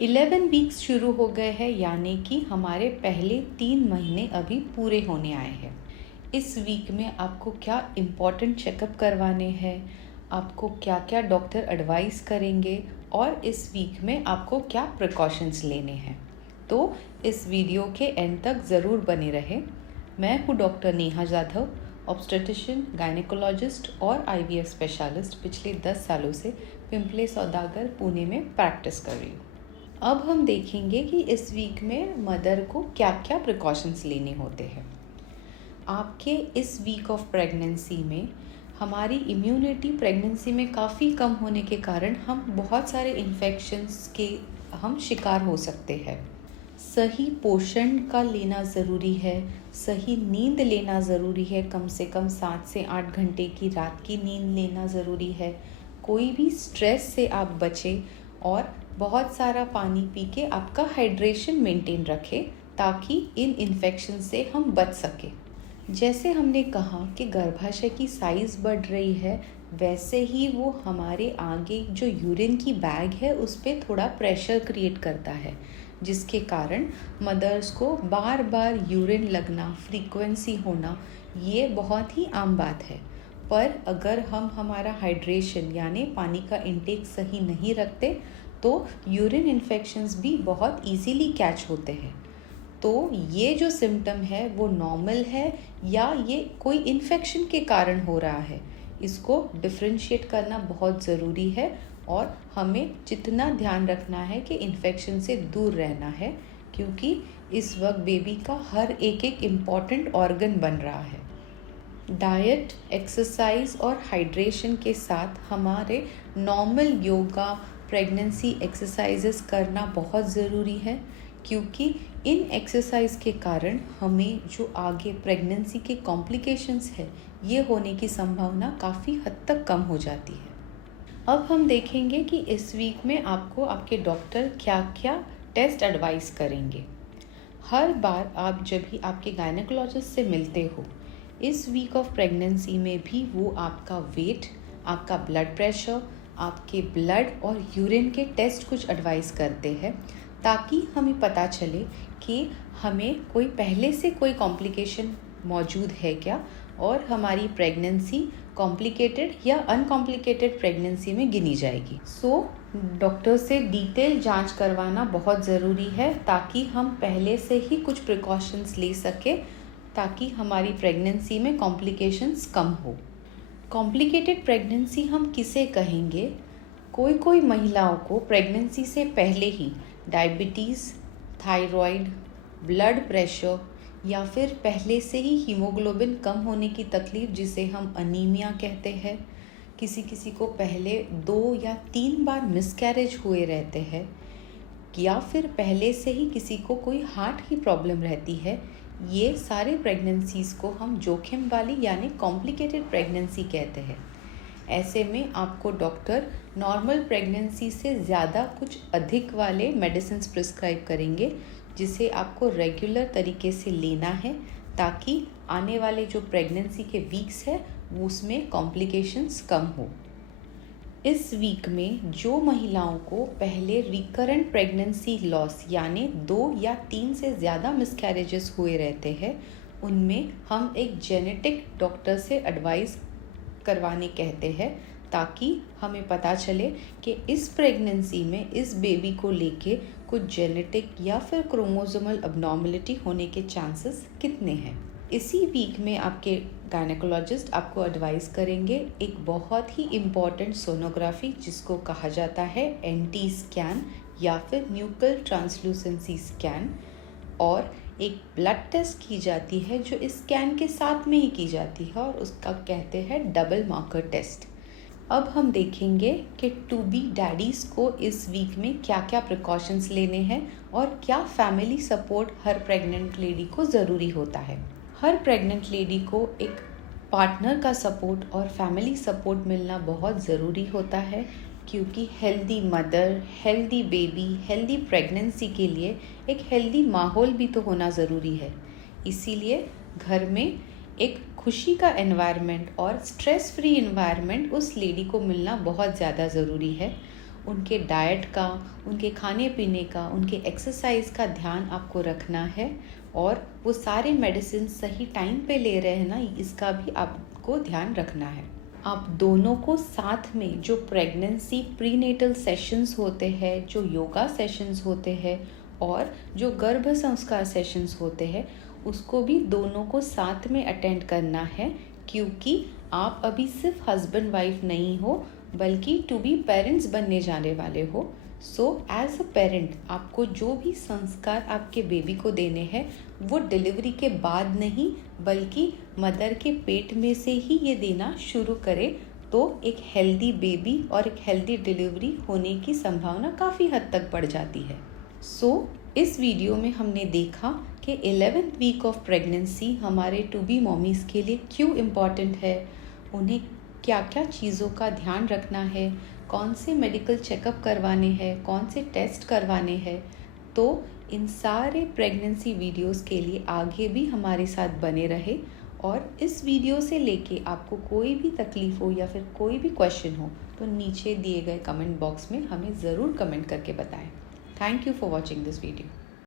11 weeks शुरू हो गए हैं, यानी कि हमारे पहले 3 महीने अभी पूरे होने आए हैं। इस वीक में आपको क्या इम्पोर्टेंट चेकअप करवाने हैं, आपको क्या क्या डॉक्टर एडवाइस करेंगे और इस वीक में आपको क्या प्रिकॉशंस लेने हैं। तो इस वीडियो के एंड तक ज़रूर बने रहें। मैं हूँ doctor Neha Jadhav, obstetrician, gynaecologist और IVF स्पेशलिस्ट। पिछले 10 सालों से पिंपले सौदागर, पुणे में प्रैक्टिस कर रही हूँ। अब हम देखेंगे कि इस वीक में मदर को क्या क्या प्रिकॉशंस लेने होते हैं। आपके इस वीक ऑफ प्रेगनेंसी में हमारी इम्यूनिटी प्रेगनेंसी में काफ़ी कम होने के कारण हम बहुत सारे इन्फेक्शंस के हम शिकार हो सकते हैं। सही पोषण का लेना ज़रूरी है, सही नींद लेना ज़रूरी है, कम से कम 7 से 8 घंटे की रात की नींद लेना ज़रूरी है। कोई भी स्ट्रेस से आप बचें और बहुत सारा पानी पी के आपका हाइड्रेशन मेंटेन रखें ताकि इन इन्फेक्शन से हम बच सकें। जैसे हमने कहा कि गर्भाशय की साइज़ बढ़ रही है, वैसे ही वो हमारे आगे जो यूरिन की बैग है उस पर थोड़ा प्रेशर क्रिएट करता है, जिसके कारण मदर्स को बार बार यूरिन लगना, फ्रीक्वेंसी होना, ये बहुत ही आम बात है। पर अगर हम हमारा हाइड्रेशन यानी पानी का इंटेक सही नहीं रखते तो यूरिन इन्फेक्शंस भी बहुत इजीली कैच होते हैं। तो ये जो सिम्टम है वो नॉर्मल है या ये कोई इन्फेक्शन के कारण हो रहा है, इसको डिफरेंशिएट करना बहुत ज़रूरी है। और हमें जितना ध्यान रखना है कि इन्फेक्शन से दूर रहना है, क्योंकि इस वक्त बेबी का हर एक इम्पॉर्टेंट ऑर्गन बन रहा है। डाइट, एक्सरसाइज और हाइड्रेशन के साथ हमारे नॉर्मल योगा, प्रेगनेंसी एक्सरसाइजेस करना बहुत ज़रूरी है, क्योंकि इन एक्सरसाइज के कारण हमें जो आगे प्रेगनेंसी के कॉम्प्लिकेशंस है ये होने की संभावना काफ़ी हद तक कम हो जाती है। अब हम देखेंगे कि इस वीक में आपको आपके डॉक्टर क्या क्या टेस्ट एडवाइस करेंगे। हर बार आप जब भी आपके गायनेकोलॉजिस्ट से मिलते हो, इस वीक ऑफ प्रेगनेंसी में भी वो आपका वेट, आपका ब्लड प्रेशर, आपके ब्लड और यूरिन के टेस्ट कुछ एडवाइस करते हैं, ताकि हमें पता चले कि हमें कोई पहले से कोई कॉम्प्लिकेशन मौजूद है क्या और हमारी प्रेगनेंसी कॉम्प्लिकेटेड या अनकॉम्प्लिकेटेड प्रेगनेंसी में गिनी जाएगी। डॉक्टर से डिटेल जांच करवाना बहुत ज़रूरी है ताकि हम पहले से ही कुछ प्रिकॉशंस ले सकें, ताकि हमारी प्रेगनेंसी में कॉम्प्लिकेशंस कम हो। कॉम्प्लिकेटेड प्रेगनेंसी हम किसे कहेंगे? कोई महिलाओं को प्रेगनेंसी से पहले ही डायबिटीज़, थायराइड, ब्लड प्रेशर या फिर पहले से ही हीमोग्लोबिन कम होने की तकलीफ़, जिसे हम अनीमिया कहते हैं, किसी को पहले 2 या 3 बार मिसकैरेज हुए रहते हैं, या फिर पहले से ही किसी को कोई हार्ट की प्रॉब्लम रहती है, ये सारे प्रेगनेंसीज़ को हम जोखिम वाली यानी कॉम्प्लिकेटेड प्रेगनेंसी कहते हैं। ऐसे में आपको डॉक्टर नॉर्मल प्रेगनेंसी से ज़्यादा कुछ अधिक वाले मेडिसिन प्रिस्क्राइब करेंगे, जिसे आपको रेगुलर तरीके से लेना है, ताकि आने वाले जो प्रेगनेंसी के वीक्स है उसमें कॉम्प्लिकेशंस कम हो। इस वीक में जो महिलाओं को पहले रिकरेंट प्रेगनेंसी लॉस यानी 2 या 3 से ज़्यादा मिसकैरेजेस हुए रहते हैं, उनमें हम एक जेनेटिक डॉक्टर से एडवाइस करवाने कहते हैं, ताकि हमें पता चले कि इस प्रेगनेंसी में इस बेबी को लेके कुछ जेनेटिक या फिर क्रोमोसोमल अबनॉर्मलिटी होने के चांसेस कितने हैं। इसी वीक में आपके गायनेकोलॉजिस्ट आपको एडवाइस करेंगे एक बहुत ही इम्पॉर्टेंट सोनोग्राफी, जिसको कहा जाता है NT स्कैन या फिर न्यूक्लियर ट्रांसल्यूसेंसी स्कैन, और एक ब्लड टेस्ट की जाती है जो इस स्कैन के साथ में ही की जाती है और उसका कहते हैं डबल मार्कर टेस्ट। अब हम देखेंगे कि टू बी डैडीज़ को इस वीक में क्या क्या प्रिकॉशंस लेने हैं और क्या फैमिली सपोर्ट हर प्रेग्नेंट लेडी को ज़रूरी होता है। हर प्रेग्नेंट लेडी को एक पार्टनर का सपोर्ट और फैमिली सपोर्ट मिलना बहुत ज़रूरी होता है, क्योंकि healthy mother, healthy baby, healthy pregnancy के लिए एक हेल्दी माहौल भी तो होना ज़रूरी है। इसीलिए घर में एक खुशी का एनवायरनमेंट और स्ट्रेस फ्री एनवायरनमेंट उस लेडी को मिलना बहुत ज़्यादा ज़रूरी है। उनके डाइट का, उनके खाने पीने का, उनके एक्सरसाइज का ध्यान आपको रखना है और वो सारे मेडिसिन सही टाइम पे ले रहे हैं ना, इसका भी आपको ध्यान रखना है। आप दोनों को साथ में जो प्रेगनेंसी प्रीनेटल सेशंस होते हैं, जो योगा सेशंस होते हैं और जो गर्भ संस्कार सेशंस होते हैं, उसको भी दोनों को साथ में अटेंड करना है, क्योंकि आप अभी सिर्फ हस्बैंड वाइफ नहीं हो बल्कि टू बी पेरेंट्स बनने जाने वाले हो। सो एज अ पेरेंट आपको जो भी संस्कार आपके बेबी को देने हैं वो डिलीवरी के बाद नहीं बल्कि मदर के पेट में से ही ये देना शुरू करें, तो एक हेल्दी बेबी और एक हेल्दी डिलीवरी होने की संभावना काफ़ी हद तक बढ़ जाती है। इस वीडियो में हमने देखा कि 11th वीक ऑफ प्रेगनेंसी हमारे टू बी मॉमीज़ के लिए क्यों इम्पॉर्टेंट है, उन्हें क्या क्या चीज़ों का ध्यान रखना है, कौन से मेडिकल चेकअप करवाने हैं, कौन से टेस्ट करवाने हैं। तो इन सारे प्रेगनेंसी वीडियोस के लिए आगे भी हमारे साथ बने रहे और इस वीडियो से लेके आपको कोई भी तकलीफ़ हो या फिर कोई भी क्वेश्चन हो तो नीचे दिए गए कमेंट बॉक्स में हमें ज़रूर कमेंट करके बताएं। Thank you for watching this video.